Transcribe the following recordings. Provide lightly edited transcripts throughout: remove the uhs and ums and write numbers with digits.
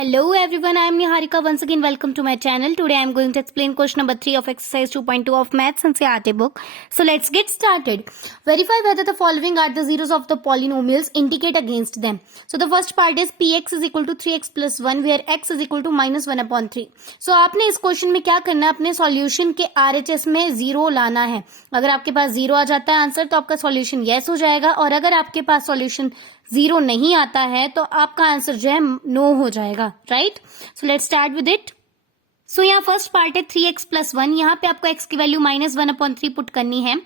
Hello everyone, I am Niharika. Once again, welcome to my channel. Today I am going to explain question number 3 of exercise 2.2 of Maths NCERT book. So let's get started. Verify whether the following are the zeros of the polynomials, indicate against them. So the first part is px is equal to 3x plus 1 where x is equal to minus 1 upon 3. So आपने इस question में क्या करना है, अपने solution के RHS में zero लाना है. अगर आपके पास जीरो आ जाता है आंसर तो आपका सॉल्यूशन यस हो जाएगा, और अगर आपके पास सॉल्यूशन जीरो नहीं आता है तो आपका आंसर जो है नो हो जाएगा. Right, so let's start with it. So यहाँ फर्स्ट पार्ट है 3x प्लस 1. यहाँ पे आपको x की वैल्यू माइनस 1 अपॉन 3 पुट करनी है.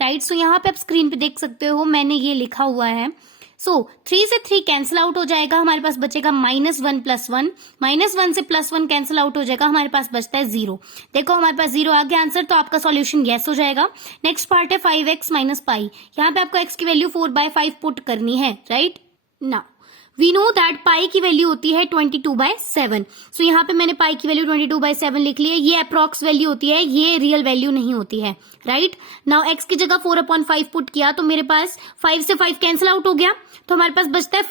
राइट, सो यहाँ पे आप स्क्रीन पे देख सकते हो मैंने ये लिखा हुआ है. सो 3 से 3 कैंसिल आउट हो जाएगा, हमारे पास बचेगा माइनस 1 प्लस 1. माइनस 1 से प्लस 1 कैंसिल आउट हो जाएगा, हमारे पास बचता है 0. देखो हमारे पास 0 आ गया आंसर, तो आपका सॉल्यूशन यस हो जाएगा. नेक्स्ट पार्ट है 5x माइनस पाई. यहाँ पे आपको x की वैल्यू 4/5 पुट करनी है. Right, now we know that pi की वैल्यू होती है 22/7. सो यहाँ पे मैंने पाई की वैल्यू 22/7 लिख ली है. ये अप्रॉक्स वैल्यू होती है, ये रियल वैल्यू नहीं होती है. राइट, नाउ x की जगह 4/5 पुट किया तो मेरे पास 5 से 5 कैंसिल आउट हो गया, तो हमारे पास बचता है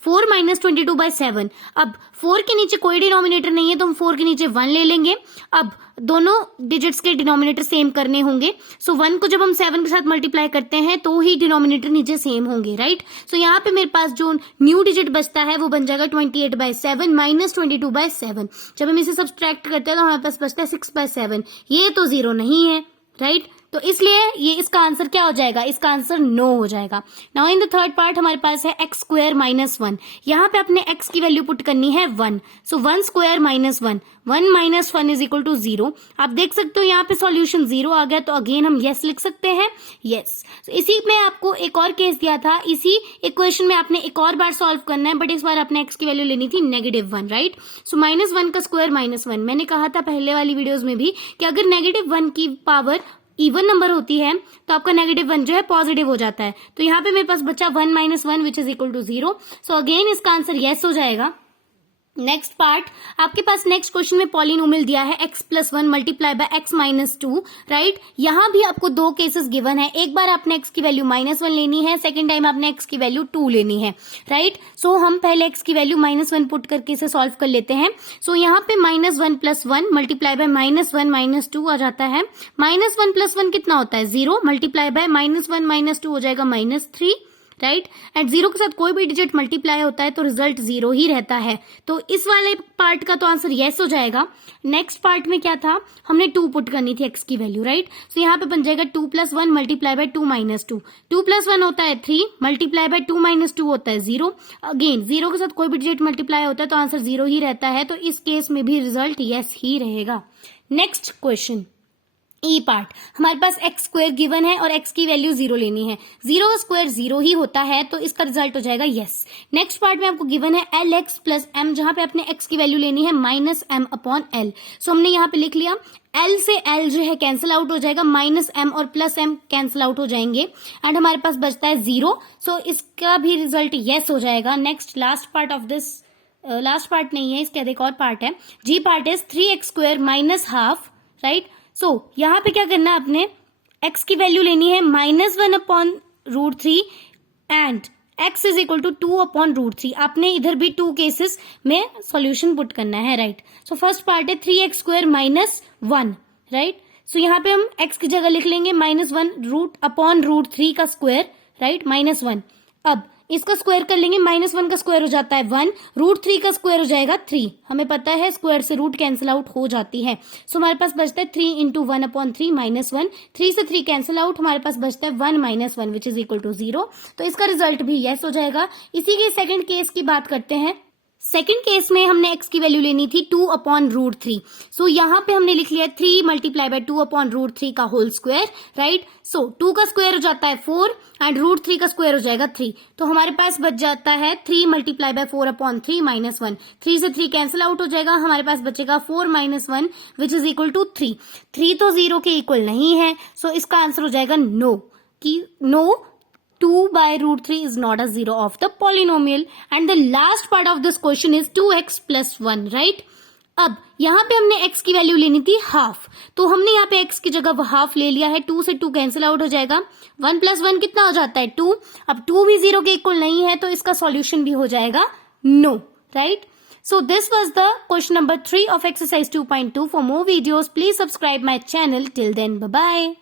4 माइनस 22/7. अब 4 के नीचे कोई डिनोमिनेटर नहीं है तो हम 4 के नीचे 1 ले लेंगे. अब दोनों डिजिट्स के डिनोमिनेटर सेम करने होंगे. सो 1 को जब हम 7 के साथ मल्टीप्लाई करते हैं तो ही डिनोमिनेटर नीचे सेम होंगे. राइट, सो यहाँ पे मेरे पास जो न्यू डिजिट बचता है वो बन जाएगा 28/7 माइनस 22/7. जब हम इसे सब्सट्रैक्ट करते हैं तो हमारे पास बचता है 6/7. ये तो जीरो नहीं है. राइट, तो इसलिए ये इसका आंसर क्या हो जाएगा, इसका आंसर नो हो जाएगा. Now in the third part हमारे पास है x स्क्वायर माइनस 1. यहाँ पे अपने x की वैल्यू पुट करनी है 1. So 1 square minus 1, 1 minus 1 is equal to 0. आप देख सकते हो यहाँ पे सॉल्यूशन 0 आ गया, तो अगेन हम यस लिख सकते हैं. यस, इसी में आपको एक और केस दिया था, इसी इक्वेशन में आपने एक और बार सॉल्व करना है, बट इस बार आपने x की वैल्यू लेनी थी -1. राइट, सो -1 का स्क्वायर -1. मैंने कहा था पहले वाली वीडियोज में भी कि अगर -1 की पावर इवन नंबर होती है तो आपका -1 जो है पॉजिटिव हो जाता है. तो यहाँ पे मेरे पास बचा 1 minus 1 which is equal to 0. So again इसका आंसर यस हो जाएगा. नेक्स्ट पार्ट, आपके पास नेक्स्ट क्वेश्चन में पॉलिनोमियल दिया है x plus 1 multiply by x minus 2. Right, यहाँ भी आपको दो केसेस गिवन है. एक बार आपने x की वैल्यू -1 लेनी है, सेकंड टाइम आपने x की वैल्यू 2 लेनी है. राइट, सो हम पहले x की वैल्यू -1 पुट करके इसे सॉल्व कर लेते हैं. सो यहाँ पे -1 प्लस 1 मल्टीप्लाई बाय -1 माइनस 2 आ जाता है. -1 प्लस 1 कितना होता है 0, मल्टीप्लाई बाय -1 माइनस 2 हो जाएगा -3. राइट, एंड 0 के साथ कोई भी डिजिट मल्टीप्लाई होता है तो रिजल्ट 0 ही रहता है. तो इस वाले पार्ट का तो आंसर यस हो जाएगा. नेक्स्ट पार्ट में क्या था, हमने 2 पुट करनी थी x की वैल्यू. राइट, सो यहाँ पे बन जाएगा 2 plus 1 multiply bye 2 minus 2. 2 plus 1 होता है 3, मल्टीप्लाई बाय 2 माइनस 2 होता है 0. अगेन 0 के साथ कोई भी डिजिट मल्टीप्लाई होता है तो आंसर 0 ही रहता है, तो इस केस में भी रिजल्ट यस ही रहेगा. नेक्स्ट क्वेश्चन ई पार्ट, हमारे पास x स्क्वायर गिवन है और x की वैल्यू 0 लेनी है. 0 का स्क्वायर 0 ही होता है, तो इसका रिजल्ट हो जाएगा यस. नेक्स्ट पार्ट में आपको गिवन है lx प्लस m, जहां पे अपने x की वैल्यू लेनी है -m अपॉन l. सो हमने यहाँ पे लिख लिया l से l जो है कैंसिल आउट हो जाएगा, -m और +m कैंसिल आउट हो जाएंगे, एंड हमारे पास बचता है 0. सो इसका भी रिजल्ट यस हो जाएगा. Next last part of this, last part नहीं है, इसका एक और पार्ट है. G part is 3x square minus half. Right, so यहाँ पे क्या करना है, अपने x की वैल्यू लेनी है -1 upon √3 and x is equal to 2 upon √3. आपने इधर भी 2 केसेस में सॉल्यूशन पुट करना है. राइट, सो फर्स्ट पार्ट है 3x square minus 1. Right, so यहाँ पे हम x की जगह लिख लेंगे -1 रूट अपॉन √3 का स्क्वायर. राइट, -1. अब इसका स्क्वायर कर लेंगे, -1 का स्क्वायर हो जाता है 1, √3 का स्क्वायर हो जाएगा 3. हमें पता है स्क्वायर से रूट कैंसिल आउट हो जाती है. सो हमारे पास बचता है 3 इंटू 1 अपॉन 3 -1. 3 से 3 कैंसिल आउट, हमारे पास बचता है 1 minus 1 which is equal to 0. तो इसका रिजल्ट भी यस हो जाएगा. इसी के सेकंड केस की बात करते हैं. सेकेंड केस में हमने x की वैल्यू लेनी थी 2 अपॉन √3. सो यहाँ पे हमने लिख लिया 3 मल्टीप्लाई बाय 2 अपॉन √3 का होल स्क्वायर. राइट, सो 2 का स्क्वायर हो जाता है 4 एंड √3 का स्क्वायर हो जाएगा 3. तो हमारे पास बच जाता है 3 मल्टीप्लाई बाय 4 अपॉन 3 -1. 3 से 3 कैंसिल आउट हो जाएगा, हमारे पास बचेगा 4 minus 1 which is equal to 3. 3 तो 0 के इक्वल नहीं है, सो इसका आंसर हो जाएगा नो, कि no 2/√3 is not a zero of the polynomial. And the last part of this question is 2x plus 1. Right? अब यहाँ पे हमने x की वैल्यू लेनी थी हाफ, तो हमने यहाँ पे x की जगह हाफ ले लिया है. 2 से 2 कैंसिल आउट हो जाएगा, 1 प्लस 1 कितना हो जाता है 2. अब 2 भी 0 के इक्वल नहीं है, तो इसका सॉल्यूशन भी हो जाएगा no. Right, So this was the question number 3 of exercise 2.2. For more videos, please subscribe my channel. Till then, bye-bye.